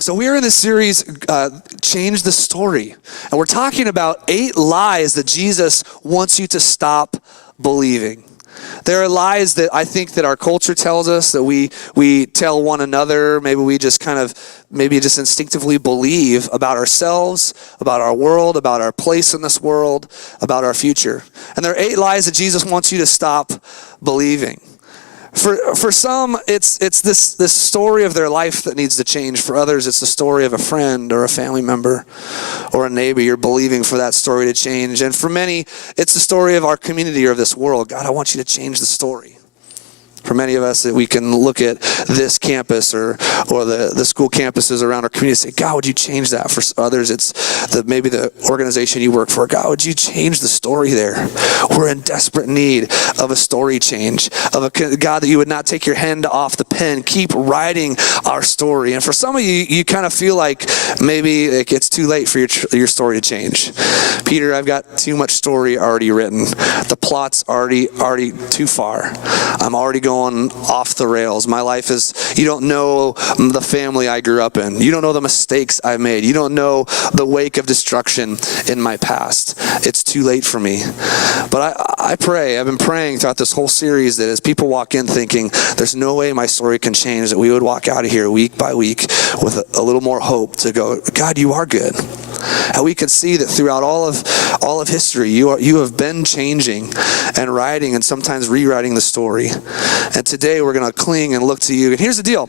So we're in this series, Change the Story. And we're talking about 8 lies that Jesus wants you to stop believing. There are lies that I think that our culture tells us, that we tell one another. Maybe we just just instinctively believe about ourselves, about our world, about our place in this world, about our future. And there are 8 lies that Jesus wants you to stop believing. For some, it's this story of their life that needs to change. For others, it's the story of a friend or a family member or a neighbor. You're believing for that story to change. And for many, it's the story of our community or this world. God, I want you to change the story. For many of us, that we can look at this campus or the school campuses around our community and say, God, would you change that? For others, it's maybe the organization you work for. God, would you change the story there? We're in desperate need of a story change, of a God that you would not take your hand off the pen. Keep writing our story. And for some of you, you kind of feel like maybe it's too late for your story to change. Peter, I've got too much story already written. The plot's already too far. I'm already going off the rails. My life is, you don't know the family I grew up in. You don't know the mistakes I made. You don't know the wake of destruction in my past. It's too late for me. But I pray, I've been praying throughout this whole series that as people walk in thinking, there's no way my story can change, that we would walk out of here week by week with a little more hope to go, God, you are good. And we can see that throughout all of history, you have been changing and writing and sometimes rewriting the story. And today we're going to cling and look to you. And here's the deal.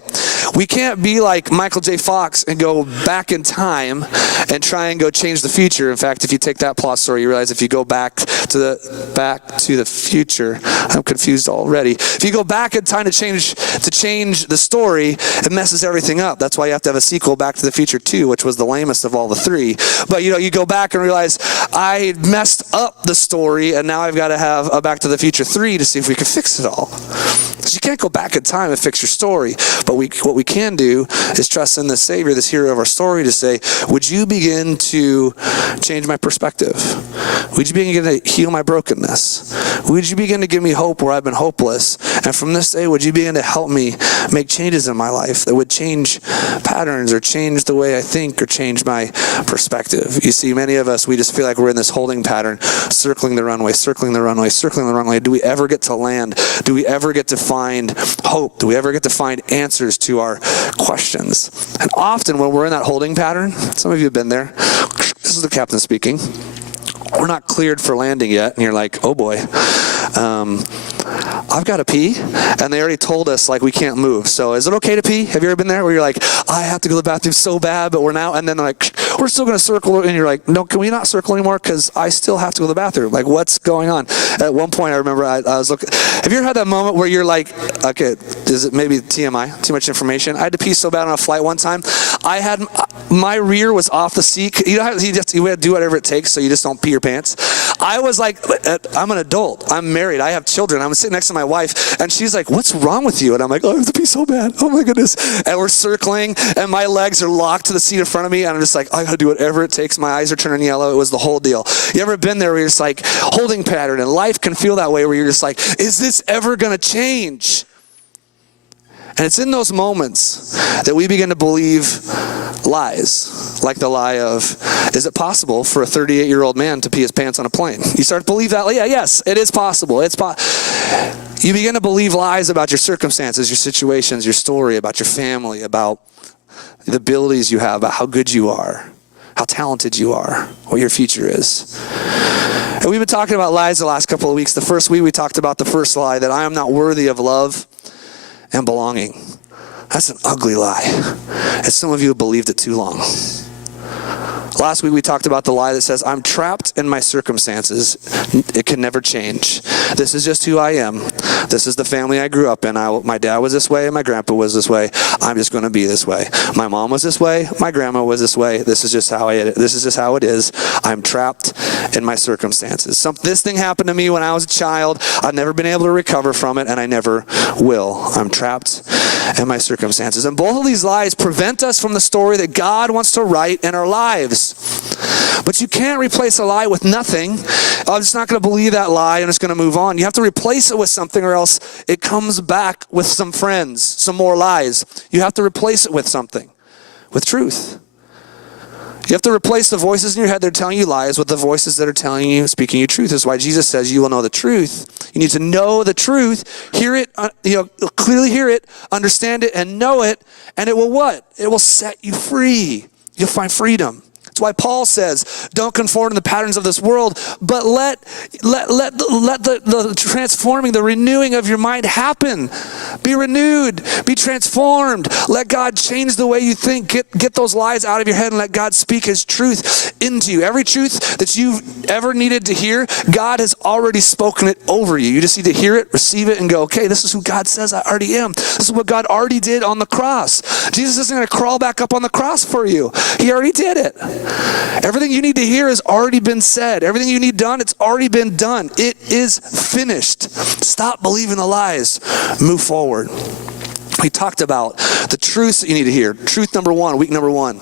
We can't be like Michael J. Fox and go back in time and try and go change the future. In fact, if you take that plot story, you realize if you go back to the future, I'm confused already. If you go back in time to change the story, it messes everything up. That's why you have to have a sequel, Back to the Future 2, which was the lamest of all the 3. But you go back and realize I messed up the story, and now I've got to have a Back to the Future 3 to see if we can fix it all. Because you can't go back in time and fix your story. But what we can do is trust in the Savior, this hero of our story, to say, would you begin to change my perspective? Would you begin to heal my brokenness? Would you begin to give me hope where I've been hopeless? And from this day, would you begin to help me make changes in my life that would change patterns or change the way I think or change my perspective? You see, many of us, we just feel like we're in this holding pattern, circling the runway, circling the runway, circling the runway. Do we ever get to land? Do we ever get to find hope? Do we ever get to find answers to our questions? And often when we're in that holding pattern, some of you have been there. This is the captain speaking. We're not cleared for landing yet. And you're like, oh boy. I've got to pee, and they already told us like we can't move. So is it okay to pee? Have you ever been there where you're like, I have to go to the bathroom so bad, but we're now, and then they're like, we're still going to circle, and you're like, no, can we not circle anymore? Because I still have to go to the bathroom. Like, what's going on? At one point, I remember I was looking. Have you ever had that moment where you're like, okay, is it maybe TMI, too much information? I had to pee so bad on a flight one time. My rear was off the seat. You know how you have to do whatever it takes so you just don't pee your pants. I was like, I'm an adult. I'm married. I have children. I'm sitting next to my wife, and she's like, what's wrong with you? And I'm like, oh, I have to pee so bad. Oh my goodness. And we're circling, and my legs are locked to the seat in front of me, and I'm just like, I gotta do whatever it takes. My eyes are turning yellow. It was the whole deal. You ever been there where you're just like, holding pattern, and life can feel that way where you're just like, is this ever gonna change? And it's in those moments that we begin to believe lies, like the lie of, is it possible for a 38-year-old man to pee his pants on a plane? You start to believe that, yeah, yes, it is possible. You begin to believe lies about your circumstances, your situations, your story, about your family, about the abilities you have, about how good you are, how talented you are, what your future is. And we've been talking about lies the last couple of weeks. The first week we talked about the first lie, that I am not worthy of love and belonging. That's an ugly lie. And some of you have believed it too long. Last week we talked about the lie that says, I'm trapped in my circumstances. It can never change. This is just who I am. This is the family I grew up in. My dad was this way, my grandpa was this way. I'm just going to be this way. My mom was this way, my grandma was this way. This is just how it is. I'm trapped in my circumstances. This thing happened to me when I was a child. I've never been able to recover from it, and I never will. I'm trapped in my circumstances. And both of these lies prevent us from the story that God wants to write in our lives. But you can't replace a lie with nothing. I'm just not going to believe that lie and it's going to move on. You have to replace it with something, or else it comes back with some friends, some more lies. You have to replace it with something. with truth. You have to replace the voices in your head that are telling you lies with the voices that are telling you, speaking you truth. That's why Jesus says you will know the truth. You need to know the truth, hear it, clearly hear it, understand it, and know it, and it will what? It will set you free. You'll find freedom. That's why Paul says, don't conform to the patterns of this world, but let the transforming, the renewing of your mind happen. Be renewed, be transformed. Let God change the way you think. Get those lies out of your head and let God speak his truth into you. Every truth that you've ever needed to hear, God has already spoken it over you. You just need to hear it, receive it, and go, okay, this is who God says I already am. This is what God already did on the cross. Jesus isn't going to crawl back up on the cross for you. He already did it. Everything you need to hear has already been said. Everything you need done, it's already been done. It is finished. Stop believing the lies. Move forward. We talked about the truths that you need to hear. Truth number one, week number one.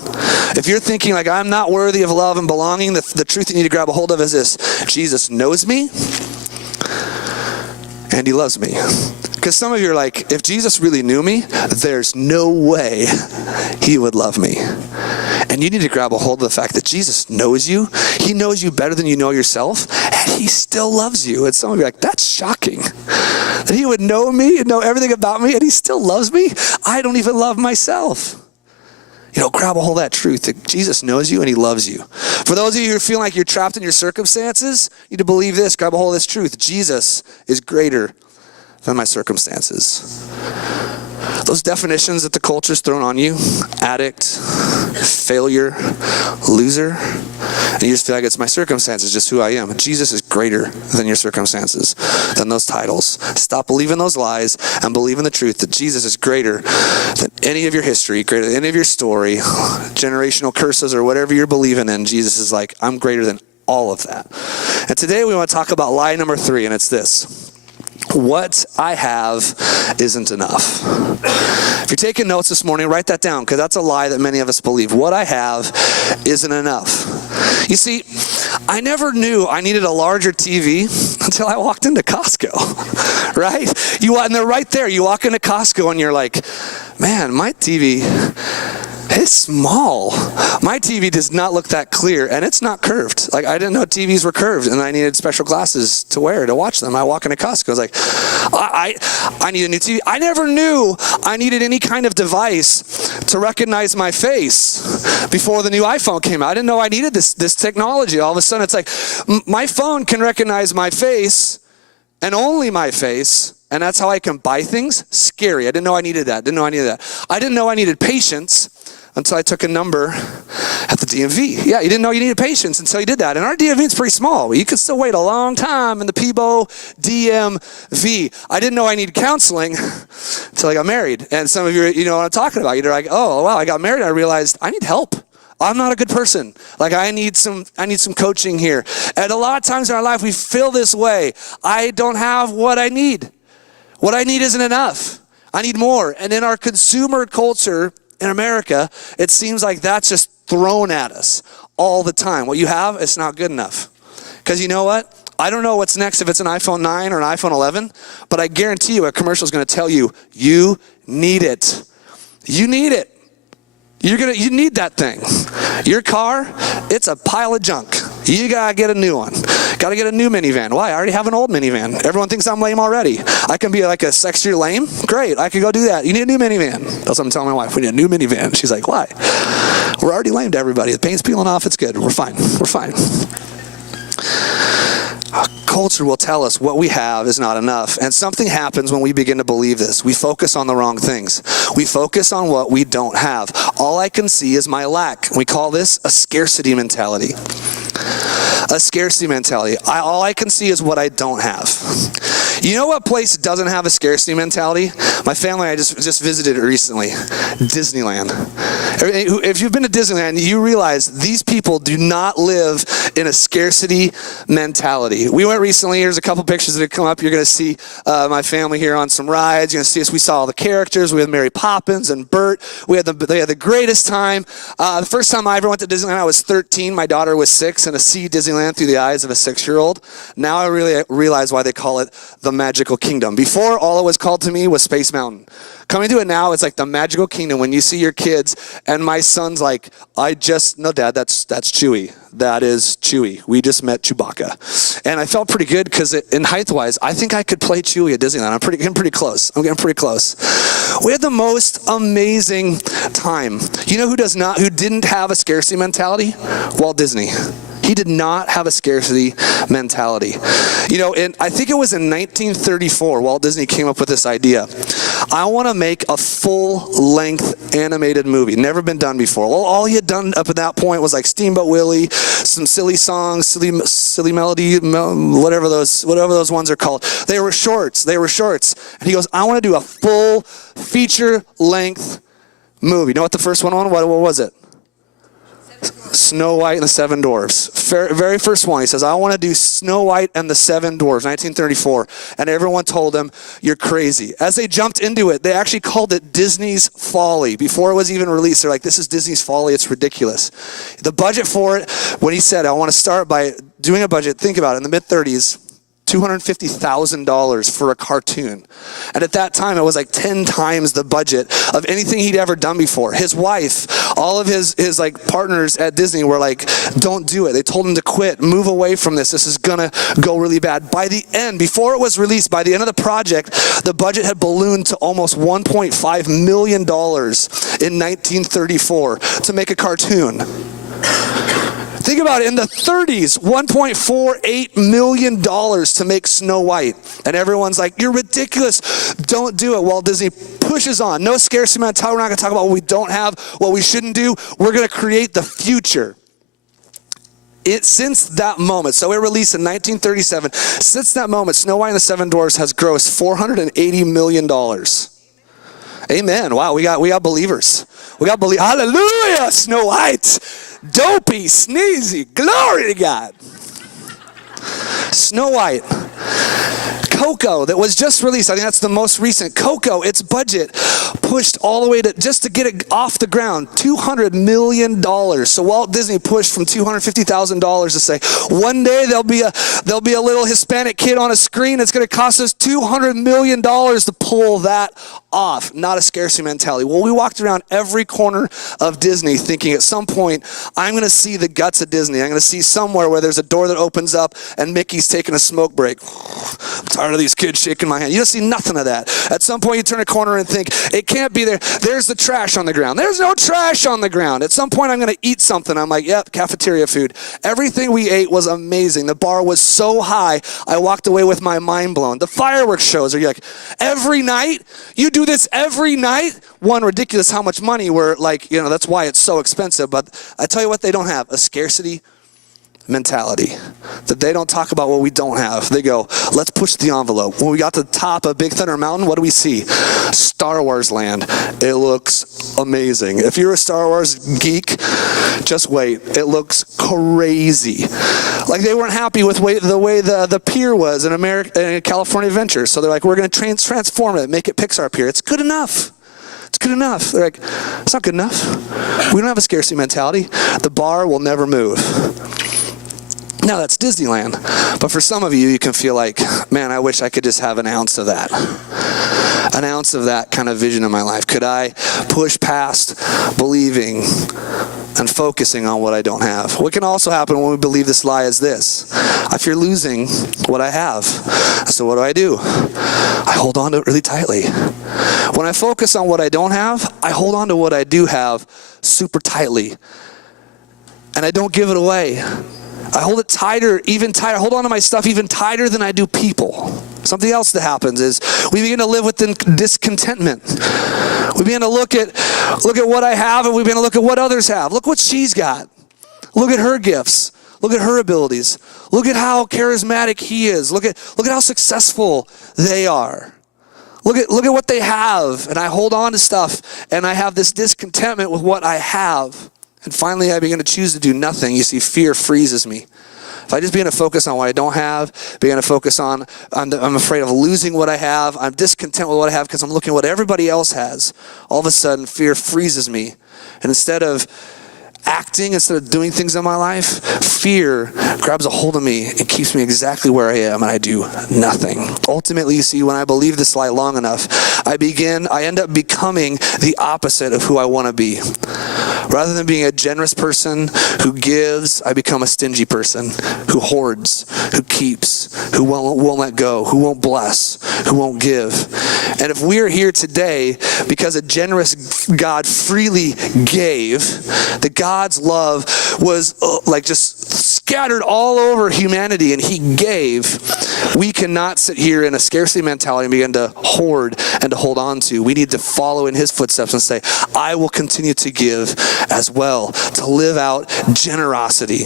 If you're thinking like, I'm not worthy of love and belonging, the truth that you need to grab a hold of is this. Jesus knows me and he loves me. Because some of you are like, if Jesus really knew me, there's no way he would love me. And you need to grab a hold of the fact that Jesus knows you. He knows you better than you know yourself, and he still loves you. And some of you are like, that's shocking. That he would know me and know everything about me, and he still loves me? I don't even love myself. Grab a hold of that truth that Jesus knows you and he loves you. For those of you who feel like you're trapped in your circumstances, you need to believe this. Grab a hold of this truth. Jesus is greater than my circumstances. Those definitions that the culture's thrown on you, addict, failure, loser, and you just feel like it's my circumstances, just who I am. Jesus is greater than your circumstances, than those titles. Stop believing those lies and believe in the truth that Jesus is greater than any of your history, greater than any of your story, generational curses or whatever you're believing in. Jesus is like, I'm greater than all of that. And today we want to talk about lie number 3, and it's this. What I have isn't enough. If you're taking notes this morning, write that down, because that's a lie that many of us believe. What I have isn't enough. You see, I never knew I needed a larger TV until I walked into Costco, right? And they're right there. You walk into Costco and you're like, man, my TV, it's small. My TV does not look that clear, and it's not curved. Like, I didn't know TVs were curved, and I needed special glasses to wear to watch them. I walk into Costco, I was like, I need a new TV. I never knew I needed any kind of device to recognize my face before the new iPhone came out. I didn't know I needed this technology. All of a sudden, it's like, my phone can recognize my face, and only my face, and that's how I can buy things. Scary. I didn't know I needed that. I didn't know I needed patience until I took a number at the DMV. Yeah, you didn't know you needed patience until you did that. And our DMV is pretty small. You could still wait a long time in the Peebo DMV. I didn't know I needed counseling until I got married. And some of you know what I'm talking about. You're like, oh, wow, I got married and I realized I need help. I'm not a good person. Like, I need some coaching here. And a lot of times in our life, we feel this way. I don't have what I need. What I need isn't enough. I need more. And in our consumer culture in America, it seems like that's just thrown at us all the time. What you have, it's not good enough. Because you know what? I don't know what's next, if it's an iPhone 9 or an iPhone 11, but I guarantee you a commercial is going to tell you, you need it. You need it. You need that thing. Your car, it's a pile of junk. You gotta get a new one. Gotta get a new minivan. Why? I already have an old minivan. Everyone thinks I'm lame already. I can be like a sexier lame? Great, I can go do that. You need a new minivan. That's what I'm telling my wife. We need a new minivan. She's like, why? We're already lame to everybody. The paint's peeling off. It's good. We're fine. Culture will tell us what we have is not enough. And something happens when we begin to believe this. We focus on the wrong things. We focus on what we don't have. All I can see is my lack. We call this a scarcity mentality. A scarcity mentality. All I can see is what I don't have. You know what place doesn't have a scarcity mentality? My family, I just visited it recently. Disneyland. If you've been to Disneyland, you realize these people do not live in a scarcity mentality. We went recently. Here's a couple pictures that have come up. You're going to see my family here on some rides. You're going to see us. We saw all the characters. We had Mary Poppins and Bert. They had the greatest time. The first time I ever went to Disneyland, I was 13. My daughter was 6, and to see Disneyland through the eyes of a 6-year-old. Now I really realize why they call it the the magical kingdom. Before, all it was called to me was Space Mountain. Coming to it now, it's like the magical kingdom. When you see your kids, and my son's like, no, Dad, that's Chewie. That is Chewie. We just met Chewbacca. And I felt pretty good because in height-wise, I think I could play Chewie at Disneyland. I'm getting pretty close. We had the most amazing time. You know who didn't have a scarcity mentality? Walt Disney. He did not have a scarcity mentality. And I think it was in 1934, Walt Disney came up with this idea. I want to make a full-length animated movie. Never been done before. Well, all he had done up at that point was like Steamboat Willie, some silly songs, silly melody, whatever those ones are called. They were shorts. And he goes, I want to do a full feature-length movie. You know what the first one was? What was it? Snow White and the Seven Dwarfs. Very first one. He says, I want to do Snow White and the Seven Dwarfs, 1934. And everyone told him, you're crazy. As they jumped into it, they actually called it Disney's Folly. Before it was even released, they're like, this is Disney's Folly. It's ridiculous. The budget for it, when he said, I want to start by doing a budget, think about it, in the mid-30s, $250,000 for a cartoon. And at that time, it was like 10 times the budget of anything he'd ever done before. His wife, all of his like partners at Disney were like, don't do it. They told him to quit, move away from this. This is gonna go really bad. By the end, before it was released, by the end of the project, the budget had ballooned to almost $1.5 million in 1934 to make a cartoon. Think about it, in the 30s, $1.48 million to make Snow White. And everyone's like, you're ridiculous. Don't do it. Walt Disney pushes on. No scarcity mentality. We're not going to talk about what we don't have, what we shouldn't do. We're going to create the future. Since that moment, so it released in 1937, since that moment, Snow White and the Seven Dwarfs has grossed $480 million. Amen. Wow, we got believers. Hallelujah, Snow White. Dopey, sneezy, glory to God. Snow White. Coco, that was just released. I think that's the most recent. Coco, its budget pushed all the way to, just to get it off the ground, $200 million. So Walt Disney pushed from $250,000 to say, one day there'll be a little Hispanic kid on a screen. It's going to cost us $200 million to pull that off. Not a scarcity mentality. Well, we walked around every corner of Disney thinking at some point, I'm going to see the guts of Disney. I'm going to see somewhere where there's a door that opens up and Mickey's taking a smoke break. I'm tired of these kids shaking my hand. You don't see nothing of that. At some point you turn a corner and think, it can't be there. There's the trash on the ground. There's no trash on the ground. At some point I'm going to eat something. I'm like, yep, cafeteria food. Everything we ate was amazing. The bar was so high, I walked away with my mind blown. The fireworks shows, are you like, every night? You do this every night? One, ridiculous how much money we're like, that's why it's so expensive. But I tell you what they don't have, a scarcity mentality. That they don't talk about what we don't have. They go, let's push the envelope. When we got to the top of Big Thunder Mountain, what do we see? Star Wars land. It looks amazing. If you're a Star Wars geek, just wait. It looks crazy. Like they weren't happy with the way the pier was in California Adventure. So they're like, we're going to transform it, make it Pixar Pier. It's good enough. It's good enough. They're like, it's not good enough. We don't have a scarcity mentality. The bar will never move. Now that's Disneyland, but for some of you, you can feel like, man, I wish I could just have an ounce of that kind of vision in my life. Could I push past believing and focusing on what I don't have? What can also happen when we believe this lie is this: I fear losing what I have. So what do? I hold on to it really tightly. When I focus on what I don't have, I hold on to what I do have super tightly, and I don't give it away. I hold it tighter, even tighter. I hold on to my stuff even tighter than I do people. Something else that happens is we begin to live with discontentment. We begin to look at what I have, and we begin to look at what others have. Look what she's got. Look at her gifts. Look at her abilities. Look at how charismatic he is. Look at how successful they are. Look at what they have, and I hold on to stuff, and I have this discontentment with what I have. And finally, I begin to choose to do nothing. You see, fear freezes me. If I just begin to focus on what I don't have, begin to focus on, I'm afraid of losing what I have, I'm discontent with what I have because I'm looking at what everybody else has, all of a sudden, fear freezes me. And instead of acting instead of doing things in my life, fear grabs a hold of me and keeps me exactly where I am, and I do nothing. Ultimately, you see, when I believe this lie long enough, I end up becoming the opposite of who I want to be. Rather than being a generous person who gives, I become a stingy person who hoards, who keeps, who won't let go, who won't bless, who won't give. And if we are here today because a generous God freely gave, that God's love was just scattered all over humanity and he gave, we cannot sit here in a scarcity mentality and begin to hoard and to hold on to. We need to follow in his footsteps and say, I will continue to give as well, to live out generosity.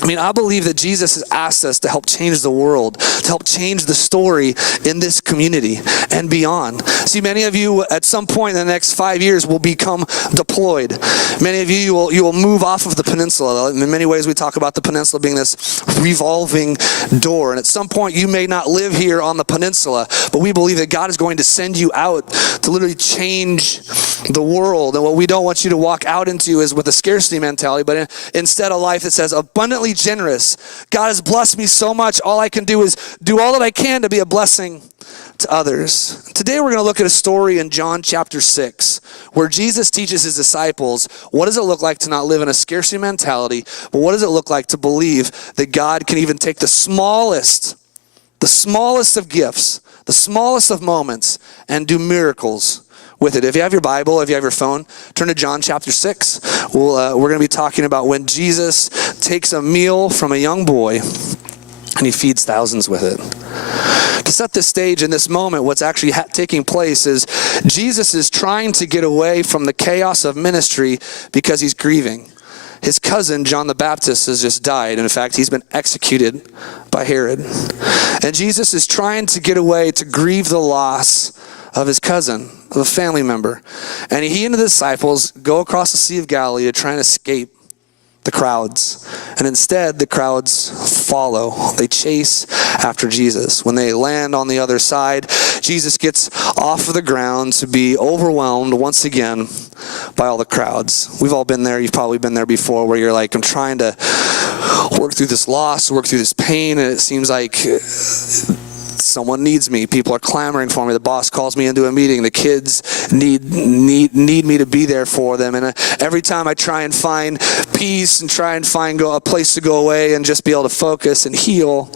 I mean, I believe that Jesus has asked us to help change the world, to help change the story in this community and beyond. See, many of you at some point in the next 5 years will become deployed. Many of you will move off of the peninsula. In many ways, we talk about the peninsula being this revolving door. And at some point, you may not live here on the peninsula, but we believe that God is going to send you out to literally change the world. And what we don't want you to walk out into is with a scarcity mentality, but instead a life that says abundantly generous. God has blessed me so much. All I can do is do all that I can to be a blessing to others. Today we're going to look at a story in John chapter 6 where Jesus teaches his disciples what does it look like to not live in a scarcity mentality, but what does it look like to believe that God can even take the smallest of gifts, the smallest of moments, and do miracles with it. If you have your Bible, if you have your phone, turn to John chapter 6. We're going to be talking about when Jesus takes a meal from a young boy and he feeds thousands with it. To set the stage in this moment, what's actually taking place is Jesus is trying to get away from the chaos of ministry because he's grieving. His cousin, John the Baptist, has just died. In fact, he's been executed by Herod. And Jesus is trying to get away to grieve the loss of his cousin, of a family member. And he and the disciples go across the Sea of Galilee to try and escape the crowds. And instead, the crowds follow. They chase after Jesus. When they land on the other side, Jesus gets off of the ground to be overwhelmed once again by all the crowds. We've all been there. You've probably been there before where you're like, I'm trying to work through this loss, work through this pain, and it seems like someone needs me. People are clamoring for me. The boss calls me into a meeting. The kids need me to be there for them. And every time I try and find peace and try and find a place to go away and just be able to focus and heal,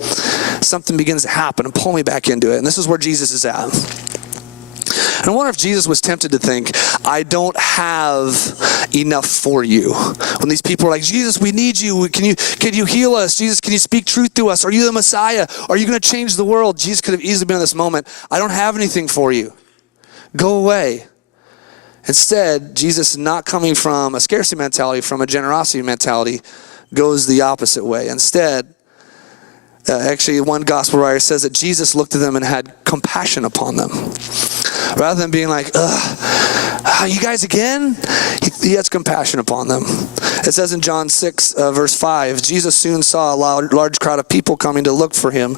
something begins to happen and pull me back into it. And this is where Jesus is at. And I wonder if Jesus was tempted to think, I don't have enough for you. When these people are like, Jesus, we need you. Can you heal us? Jesus, can you speak truth to us? Are you the Messiah? Are you going to change the world? Jesus could have easily been in this moment. I don't have anything for you. Go away. Instead, Jesus, not coming from a scarcity mentality, from a generosity mentality, goes the opposite way. Instead, actually, one gospel writer says that Jesus looked at them and had compassion upon them. Rather than being like, you guys again? He has compassion upon them. It says in John 6, verse 5, Jesus soon saw a large crowd of people coming to look for him.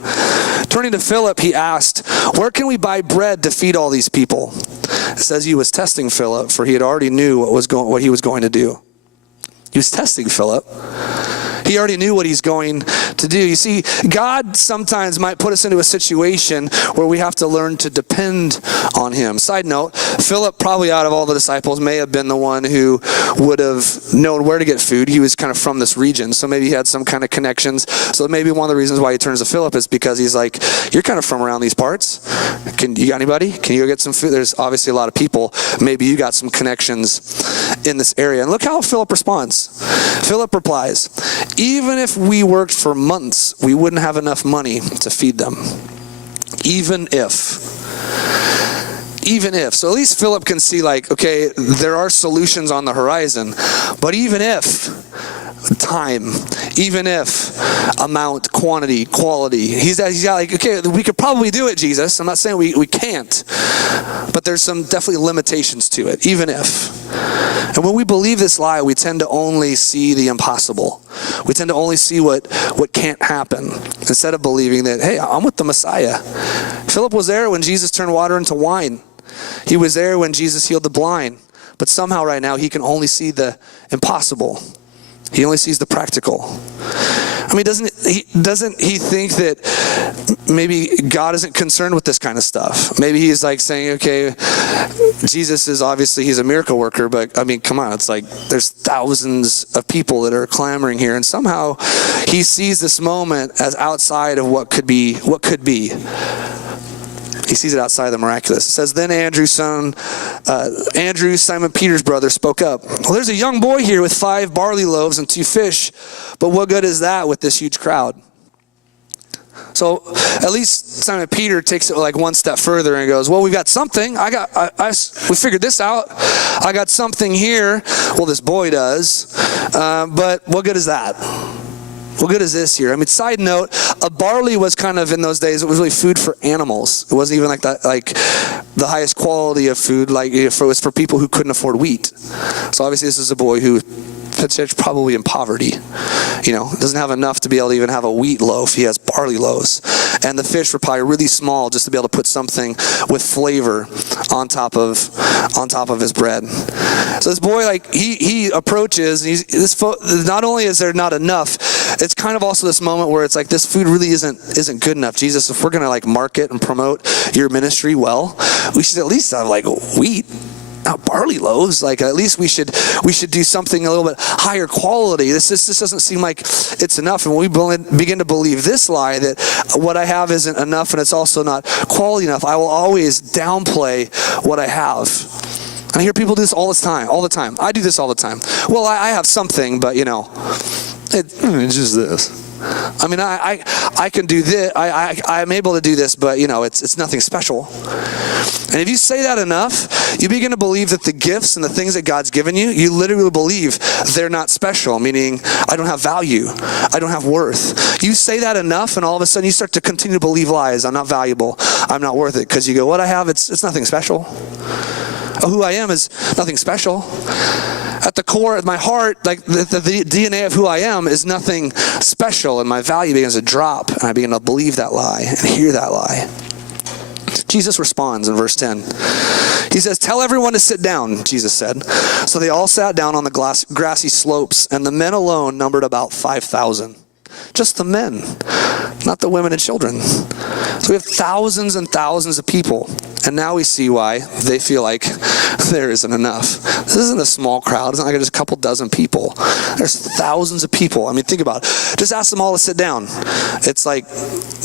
Turning to Philip, he asked, where can we buy bread to feed all these people? It says he was testing Philip, for he had already knew what he was going to do. He was testing Philip. He already knew what he's going to do. You see, God sometimes might put us into a situation where we have to learn to depend on him. Side note, Philip, probably out of all the disciples, may have been the one who would have known where to get food. He was kind of from this region, so maybe he had some kind of connections. So maybe one of the reasons why he turns to Philip is because he's like, you're kind of from around these parts. You got anybody? Can you go get some food? There's obviously a lot of people. Maybe you got some connections in this area. And look how Philip responds. Philip replies, even if we worked for months, we wouldn't have enough money to feed them. Even if. So at least Philip can see like, okay, there are solutions on the horizon. But even if time, even if amount, quantity, quality, he's got like, okay, we could probably do it, Jesus. I'm not saying we can't. But there's some definitely limitations to it, even if. And when we believe this lie, we tend to only see the impossible. We tend to only see what can't happen instead of believing that, hey, I'm with the Messiah. Philip was there when Jesus turned water into wine. He was there when Jesus healed the blind. But somehow right now he can only see the impossible. He only sees the practical. I mean, doesn't he think that maybe God isn't concerned with this kind of stuff? Maybe he's like saying, okay, Jesus is obviously, he's a miracle worker, but I mean, come on, it's like there's thousands of people that are clamoring here, and somehow he sees this moment as outside of what could be. He sees it outside of the miraculous. It says, then Andrew, Simon Peter's brother, spoke up. Well, there's a young boy here with 5 barley loaves and 2 fish, but what good is that with this huge crowd? So at least Simon Peter takes it like one step further and goes, well, we've got something. We figured this out. I got something here. Well, this boy does. But what good is that? What good is this here? I mean, side note, a barley was kind of, in those days, it was really food for animals. It wasn't even like that, like the highest quality of food. Like it was for people who couldn't afford wheat. So obviously, this is a boy who probably in poverty, doesn't have enough to be able to even have a wheat loaf. He has barley loaves, and the fish were probably really small just to be able to put something with flavor on top of his bread. So this boy, like he approaches, and not only is there not enough, it's kind of also this moment where it's like this food really isn't good enough. Jesus, if we're gonna like market and promote your ministry well, we should at least have like wheat, not barley loaves. Like at least we should do something a little bit higher quality. This doesn't seem like it's enough. And when we begin to believe this lie that what I have isn't enough and it's also not quality enough, I will always downplay what I have. And I hear people do this all the time. I do this all the time. Well, I have something, but it's just this. I mean, I can do this. I'm able to do this, but it's nothing special. And if you say that enough, you begin to believe that the gifts and the things that God's given you, you literally believe they're not special, meaning I don't have value. I don't have worth. You say that enough, and all of a sudden you start to continue to believe lies. I'm not valuable. I'm not worth it. Because you go, what I have, it's nothing special. Who I am is nothing special. At the core of my heart, like the DNA of who I am is nothing special, and my value begins to drop, and I begin to believe that lie and hear that lie. Jesus responds in verse 10. He says, tell everyone to sit down, Jesus said. So they all sat down on the grassy slopes, and the men alone numbered about 5,000. Just the men, not the women and children. So we have thousands and thousands of people. And now we see why they feel like there isn't enough. This isn't a small crowd. It's not like just a couple dozen people. There's thousands of people. I mean, think about it. Just ask them all to sit down. It's like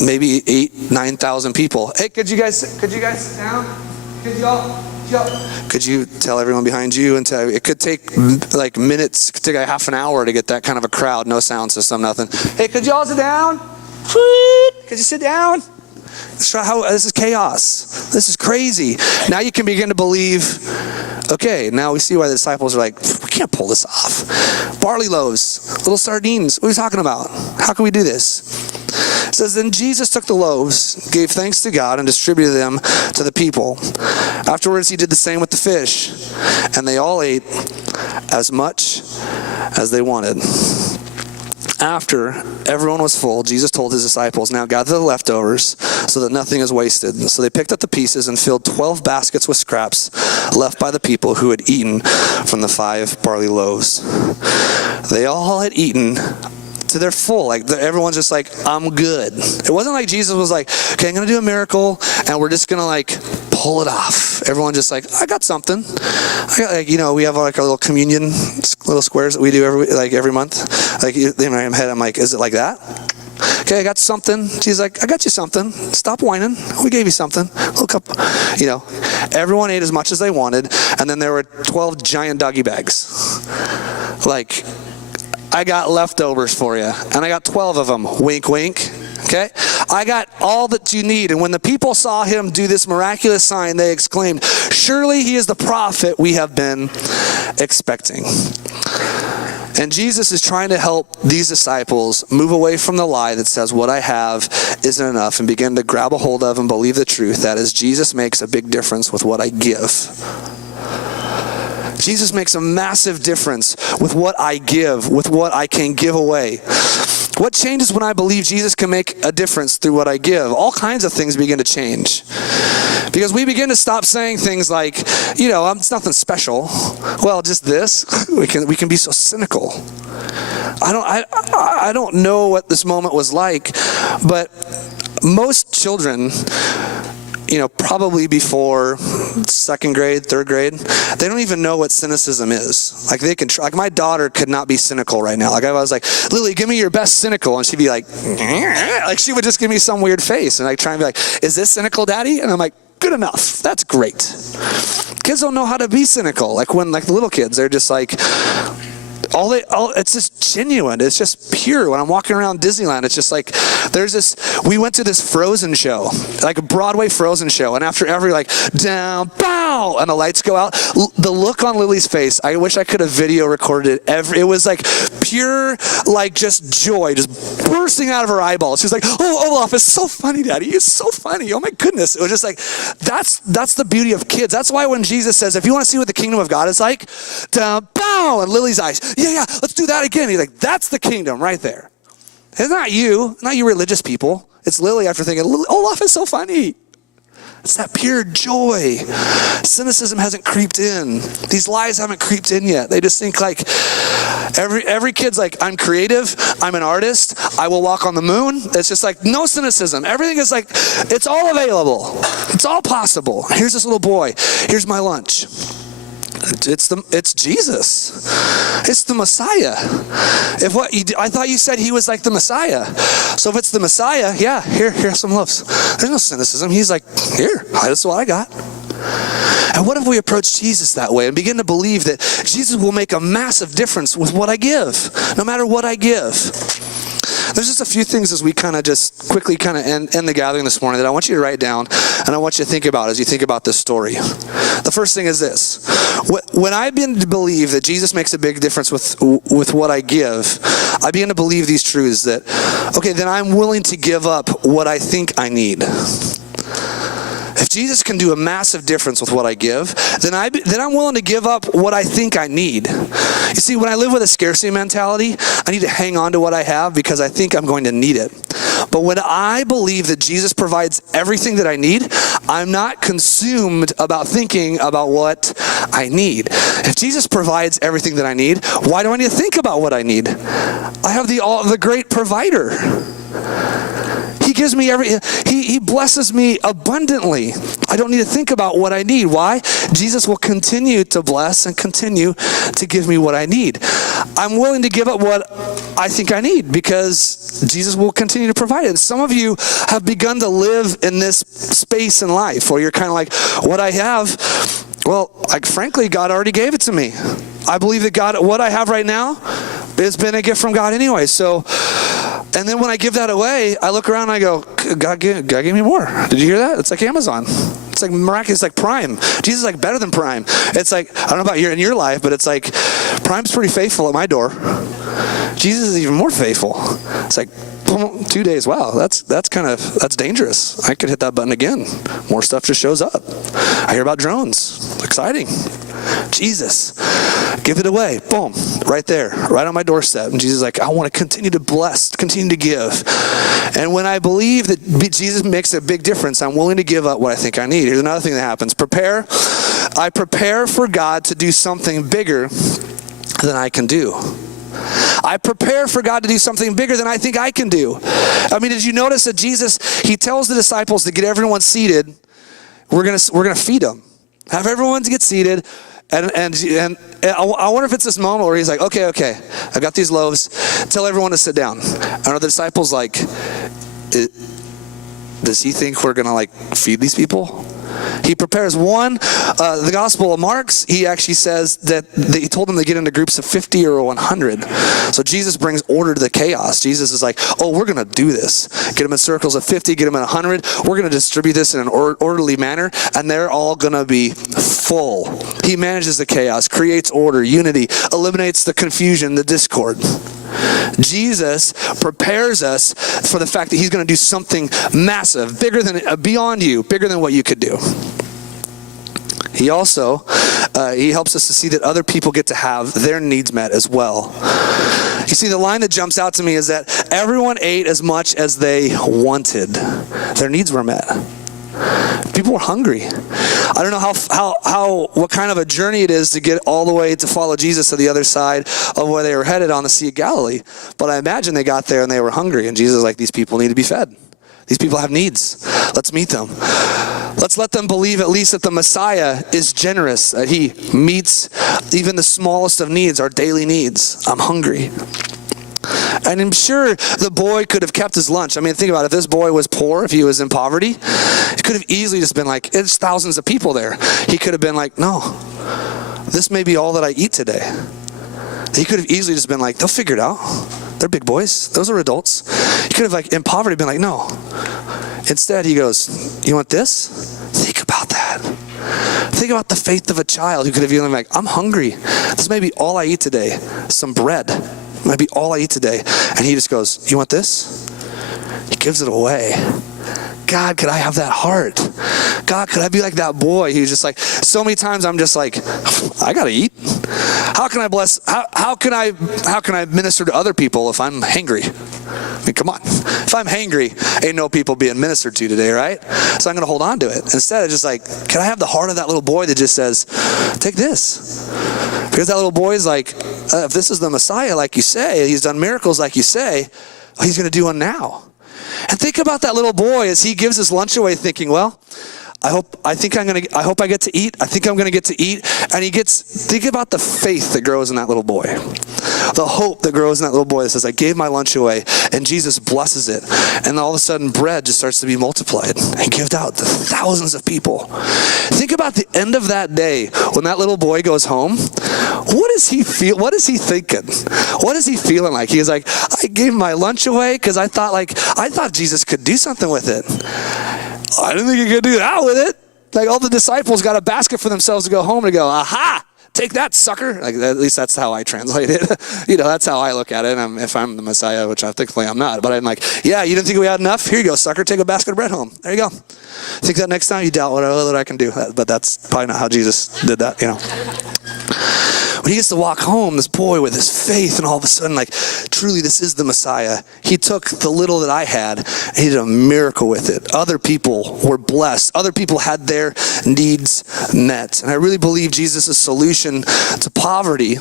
maybe 8,000, 9,000 people. Hey, could you guys sit down? Could you tell everyone behind you and it could take like minutes, it could take like half an hour to get that kind of a crowd, no sound system, nothing. Hey, could you all sit down? Could you sit down? This is chaos. This is crazy. Now you can begin to believe, okay, now we see why the disciples are like, we can't pull this off. Barley loaves, little sardines, what are you talking about? How can we do this? It says, then Jesus took the loaves, gave thanks to God, and distributed them to the people. Afterwards, he did the same with the fish, and they all ate as much as they wanted. After everyone was full, Jesus told his disciples, now gather the leftovers so that nothing is wasted. So they picked up the pieces and filled 12 baskets with scraps left by the people who had eaten from the 5 barley loaves. They all had eaten to their full. Like everyone's just like, I'm good. It wasn't like Jesus was like, okay, I'm going to do a miracle and we're just going to like pull it off. Everyone just like, I got something. We have like our little communion little squares that we do every month. Like in my head, I'm like, is it like that? Okay, I got something. She's like, I got you something. Stop whining. We gave you something. A little cup. Everyone ate as much as they wanted, and then there were 12 giant doggy bags. Like, I got leftovers for you, and I got 12 of them. Wink, wink. Okay? I got all that you need. And when the people saw him do this miraculous sign, they exclaimed, surely he is the prophet we have been expecting. And Jesus is trying to help these disciples move away from the lie that says what I have isn't enough and begin to grab a hold of and believe the truth. That is, Jesus makes a big difference with what I give. Jesus makes a massive difference with what I give, with what I can give away. What changes when I believe Jesus can make a difference through what I give? All kinds of things begin to change. Because we begin to stop saying things like, it's nothing special. Well, just this. We can be so cynical. I don't know what this moment was like, but most children, probably before second grade, third grade, they don't even know what cynicism is. Like they can, like my daughter could not be cynical right now. Like I was like, Lily, give me your best cynical. And she'd be like she would just give me some weird face. And I try and be like, is this cynical, Daddy? And I'm like, good enough. That's great. Kids don't know how to be cynical. Like when the little kids, they're just like, it's just genuine. It's just pure. When I'm walking around Disneyland, it's just like, we went to this Frozen show, like a Broadway Frozen show. And after every down, bow, and the lights go out, the look on Lily's face, I wish I could have video recorded it. It was like pure, just joy, just bursting out of her eyeballs. She's like, oh, Olaf is so funny, Daddy. He's so funny. Oh my goodness. It was just like, that's the beauty of kids. That's why when Jesus says, if you want to see what the kingdom of God is like, down, bow, and Lily's eyes, yeah, let's do that again. He's like, that's the kingdom right there. It's not you religious people. It's Lily after thinking, Olaf is so funny. It's that pure joy. Cynicism hasn't creeped in. These lies haven't creeped in yet. They just think every kid's like, I'm creative, I'm an artist, I will walk on the moon. It's just like, no cynicism. Everything is like, it's all available. It's all possible. Here's this little boy. Here's my lunch. It's Jesus. It's the Messiah. I thought you said he was like the Messiah. So if it's the Messiah, yeah, here's some loaves. There's no cynicism. He's like, here, that's what I got. And what if we approach Jesus that way and begin to believe that Jesus will make a massive difference with what I give, no matter what I give? There's just a few things as we kind of just quickly end the gathering this morning that I want you to write down and I want you to think about as you think about this story. The first thing is this. When I begin to believe that Jesus makes a big difference with what I give, I begin to believe these truths that, okay, then I'm willing to give up what I think I need. If Jesus can do a massive difference with what I give, then I'm willing to give up what I think I need. You see, when I live with a scarcity mentality, I need to hang on to what I have because I think I'm going to need it. But when I believe that Jesus provides everything that I need, I'm not consumed about thinking about what I need. If Jesus provides everything that I need, why do I need to think about what I need? I have the great provider. He gives me he blesses me abundantly. I don't need to think about what I need. Why? Jesus will continue to bless and continue to give me what I need. I'm willing to give up what I think I need because Jesus will continue to provide it. And some of you have begun to live in this space in life where you're kind of like, what I have, well, frankly, God already gave it to me. I believe that what I have right now has been a gift from God anyway. So, and then when I give that away, I look around and I go, God gave me more. Did you hear that? It's like Amazon. It's like miraculous, it's like Prime. Jesus is like better than Prime. It's like, I don't know about in your life, but it's like Prime's pretty faithful at my door. Jesus is even more faithful. It's like, 2 days. Wow, that's dangerous. I could hit that button again. More stuff just shows up. I hear about drones. Exciting. Jesus, give it away. Boom, right there, right on my doorstep. And Jesus is like, I want to continue to bless, continue to give. And when I believe that Jesus makes a big difference, I'm willing to give up what I think I need. Here's another thing that happens. I prepare for God to do something bigger than I can do. I prepare for God to do something bigger than I think I can do. I mean, did you notice that Jesus, he tells the disciples to get everyone seated. We're gonna feed them. Have everyone get seated. And I wonder if it's this moment where he's like, okay, I got these loaves. Tell everyone to sit down. And are the disciples like, does he think we're gonna feed these people? He prepares one. The Gospel of Mark, he actually says that he told them to get into groups of 50 or 100. So Jesus brings order to the chaos. Jesus is like, oh, we're going to do this. Get them in circles of 50, get them in 100. We're going to distribute this in an orderly manner, and they're all going to be full. He manages the chaos, creates order, unity, eliminates the confusion, the discord. Jesus prepares us for the fact that he's going to do something massive, bigger than, beyond you, bigger than what you could do. He also, he helps us to see that other people get to have their needs met as well. You see, the line that jumps out to me is that everyone ate as much as they wanted. Their needs were met. People were hungry. I don't know what kind of a journey it is to get all the way to follow Jesus to the other side of where they were headed on the Sea of Galilee. But I imagine they got there and they were hungry. And Jesus was like, these people need to be fed. These people have needs. Let's meet them. Let's let them believe at least that the Messiah is generous, that he meets even the smallest of needs, our daily needs. I'm hungry. And I'm sure the boy could have kept his lunch. I mean, think about it. If this boy was poor, if he was in poverty, he could have easily just been like, it's thousands of people there. He could have been like, no, this may be all that I eat today. He could have easily just been like, they'll figure it out. They're big boys. Those are adults. He could have, like, in poverty, been like, no. Instead, he goes, you want this? Think about that. Think about the faith of a child who could have been like, I'm hungry. This may be all I eat today. Some bread. It might be all I eat today. And he just goes, you want this? He gives it away. God, could I have that heart? God, could I be like that boy who's just like, so many times I'm just like, I gotta eat. How can I bless, how can I minister to other people if I'm hangry? I mean, come on. If I'm hangry, ain't no people being ministered to today, right? So I'm gonna hold on to it. Instead of just like, can I have the heart of that little boy that just says, take this? Because that little boy is like, if this is the Messiah, like you say, he's done miracles like you say, he's gonna do one now. And think about that little boy as he gives his lunch away thinking, well, I hope I get to eat. I think I'm going to get to eat. And think about the faith that grows in that little boy. The hope that grows in that little boy that says, I gave my lunch away, and Jesus blesses it. And all of a sudden, bread just starts to be multiplied and given out to thousands of people. Think about the end of that day when that little boy goes home. What does he feel? What is he thinking? What is he feeling like? He's like, I gave my lunch away because I thought Jesus could do something with it. I didn't think he could do that with it. Like, all the disciples got a basket for themselves to go home and go, aha, take that, sucker. Like, at least that's how I translate it. That's how I look at it. If I'm the Messiah, which I think I'm not, but I'm like, yeah, you didn't think we had enough? Here you go, sucker. Take a basket of bread home. There you go. Think that next time you doubt what I can do. But that's probably not how Jesus did that, When he gets to walk home, this boy with his faith, and all of a sudden, like, truly this is the Messiah. He took the little that I had, and he did a miracle with it. Other people were blessed. Other people had their needs met. And I really believe Jesus' solution to poverty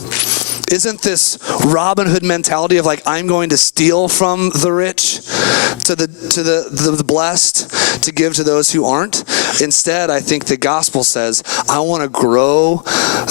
isn't this Robin Hood mentality of like, I'm going to steal from the rich to the blessed to give to those who aren't. Instead, I think the gospel says, I want to grow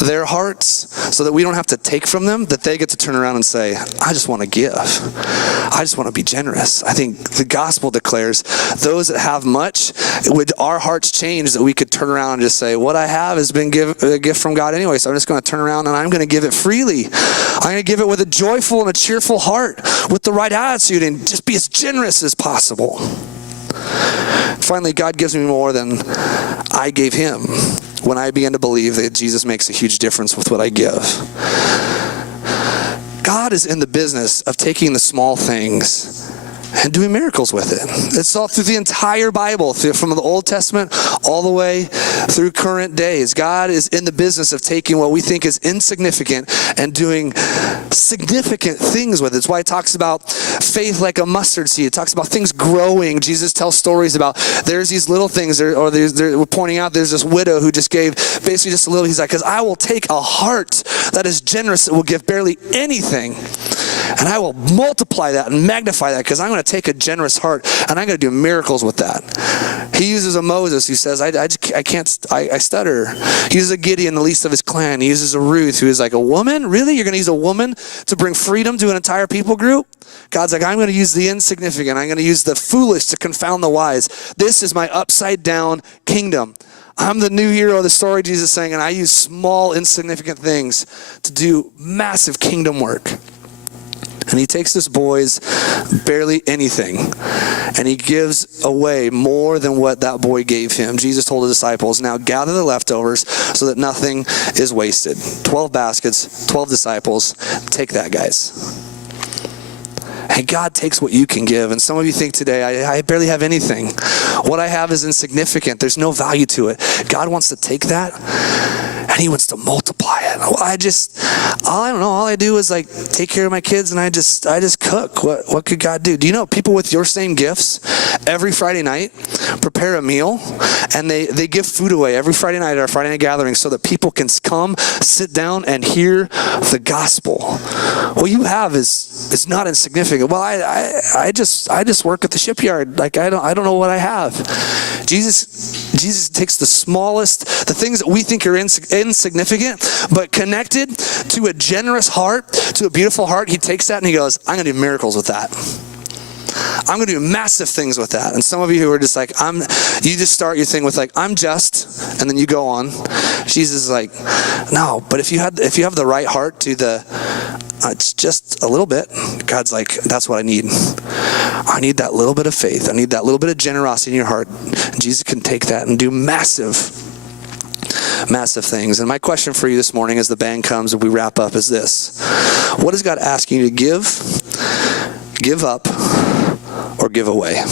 their hearts so that we don't have to take from them, that they get to turn around and say, I just want to give. I just want to be generous. I think the gospel declares those that have much, would our hearts change that we could turn around and just say, what I have has been a gift from God anyway, so I'm just going to turn around and I'm going to give it freely. I'm going to give it with a joyful and a cheerful heart, with the right attitude, and just be as generous as possible. Finally, God gives me more than I gave him when I began to believe that Jesus makes a huge difference with what I give. God is in the business of taking the small things and doing miracles with it. It's all through the entire Bible, from the Old Testament all the way through current days. God is in the business of taking what we think is insignificant and doing significant things with it. It's why it talks about faith like a mustard seed. It talks about things growing. Jesus tells stories about there's these little things, they're pointing out there's this widow who just gave basically just a little. He's like, because I will take a heart that is generous, that will give barely anything, and I will multiply that and magnify that, because I'm going to take a generous heart and I'm going to do miracles with that. He uses a Moses who says, I stutter. He uses a Gideon, the least of his clan. He uses a Ruth who is like, a woman? Really? You're going to use a woman to bring freedom to an entire people group? God's like, I'm going to use the insignificant. I'm going to use the foolish to confound the wise. This is my upside down kingdom. I'm the new hero of the story, Jesus is saying, and I use small, insignificant things to do massive kingdom work. And he takes this boy's barely anything, and he gives away more than what that boy gave him. Jesus told the disciples, now gather the leftovers so that nothing is wasted. 12 baskets, 12 disciples. Take that, guys. And God takes what you can give. And some of you think today, I barely have anything. What I have is insignificant. There's no value to it. God wants to take that, and and he wants to multiply it. All I do is like take care of my kids, and I just cook. What could God do? Do you know people with your same gifts every Friday night prepare a meal, and they give food away every Friday night at our Friday night gathering so that people can come, sit down, and hear the gospel? What you have is not insignificant. Well, I just work at the shipyard. Like I don't know what I have. Jesus takes the smallest, the things that we think are insignificant, but connected to a generous heart, to a beautiful heart, he takes that and he goes, I'm going to do miracles with that. I'm going to do massive things with that. And some of you who are just like, you just start your thing with like, I'm just, and then you go on. Jesus is like, no, but if you have the right heart to it's just a little bit. God's like, that's what I need. I need that little bit of faith. I need that little bit of generosity in your heart. And Jesus can take that and do massive things. And my question for you this morning as the band comes and we wrap up is this. What is God asking you to give up, or give away?